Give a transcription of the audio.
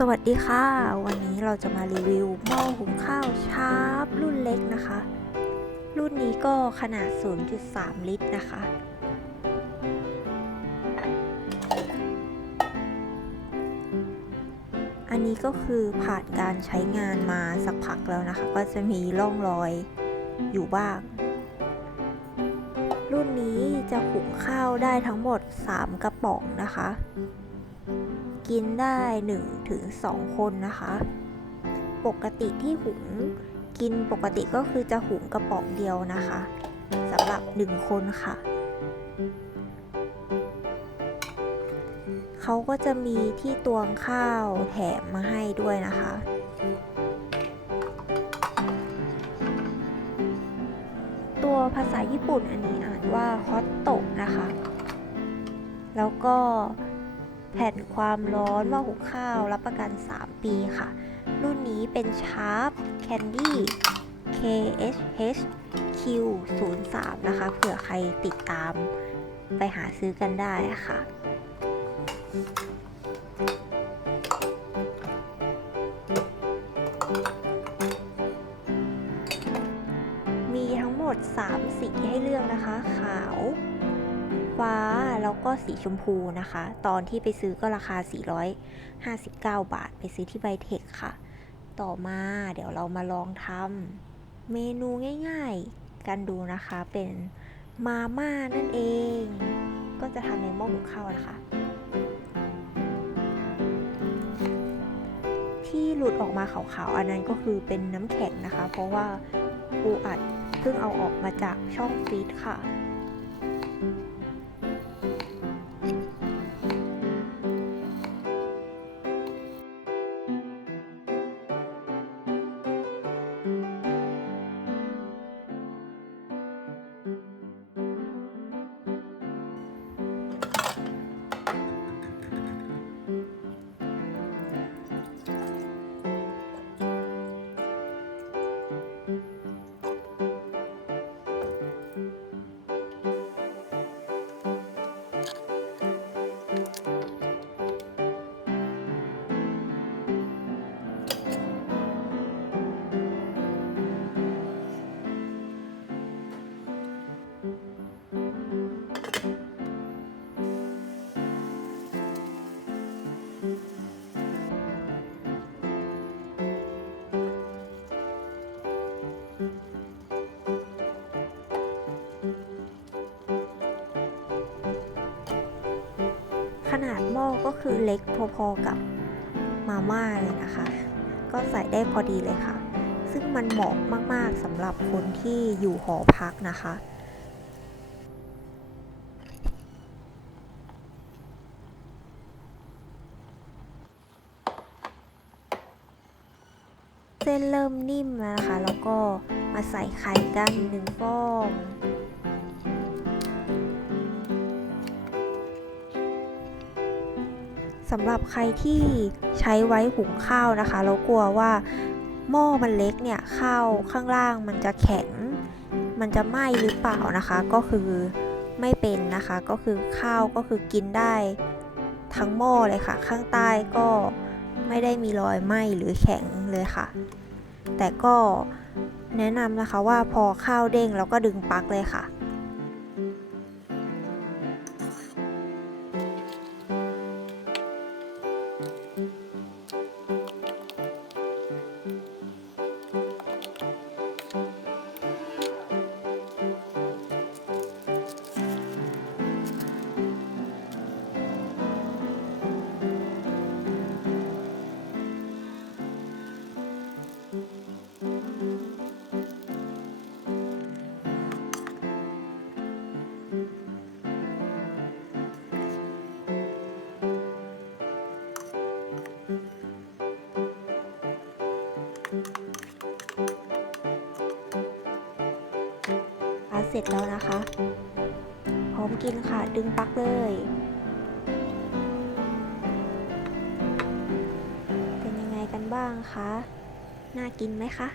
สวัสดีค่ะ วันนี้เราจะมารีวิวหม้อหุงข้าวชาร์ปรุ่นเล็กนะคะ รุ่นนี้ก็ขนาด 0.3 ลิตรนะคะ อันนี้ก็คือผ่านการใช้งานมาสักพักแล้วนะคะ ก็จะมีร่องรอยอยู่บ้าง รุ่นนี้จะหุงข้าวได้ทั้งหมด 3 กระป๋องนะคะ กินได้1ถึง2คนนะคะ ปกติที่หุงกินปกติก็คือจะหุงกระป๋องเดียวนะคะสำหรับ 1 คนค่ะเขาก็จะมีที่ตวงข้าวแถมมาให้ด้วยนะคะ ตัวภาษาญี่ปุ่นอันนี้อ่านว่าฮอตโตะนะคะ แล้วก็ แผ่นความร้อนหม้อหุงข้าวรับประกัน 3 ปีค่ะ รุ่นนี้เป็นชาร์ปแคนดี้ KHH Q03 นะคะเผื่อใครติดตามไปหาซื้อกันได้ค่ะมีทั้งหมด 3 สีให้เลือกนะคะ ขาว ฟ้าแล้วก็สีชมพูนะคะ ตอนที่ไปซื้อก็ราคา 459 บาท ไปซื้อที่ไบเทคค่ะ ต่อมาเดี๋ยวเรามาลองทำเมนูง่ายๆ กันดูนะคะเป็นมาม่านั่นเอง ก็จะทำในหม้อหุงข้าวนะคะ ที่หลุดออกมาขาวๆ อันนั้นก็คือเป็นน้ำแข็งนะคะ เพราะว่าปูอัดเพิ่งเอาออกมาจากช่องฟรีซค่ะ นาดหม้อก็คือเล็กพอๆกับมาม่าเลยนะคะ ก็ใส่ได้พอดีเลยค่ะ ซึ่งมันเหมาะมากๆสำหรับคนที่อยู่หอพักนะคะเส้นเริ่มนิ่มแล้วนะคะ แล้วก็มาใส่ไข่กันหนึ่งฟอง สำหรับใครที่ใช้ไว้หุงข้าวนะคะ แล้วกลัวว่าหม้อมันเล็กเนี่ยข้าวข้างล่างมันจะแข็ง มันจะไหม้หรือเปล่านะคะ ก็คือไม่เป็นนะคะ ก็คือข้าวก็คือกินได้ทั้งหม้อเลยค่ะ ข้างใต้ก็ไม่ได้มีรอยไหม้หรือแข็งเลยค่ะ แต่ก็แนะนำนะคะว่าพอข้าวเด้งเราก็ดึงปลั๊กเลยค่ะ ปาเสร็จแล้วนะคะ พร้อมกินค่ะ ดึงปลั๊กเลยเป็นยังไงกันบ้างคะ น่ากินไหมคะ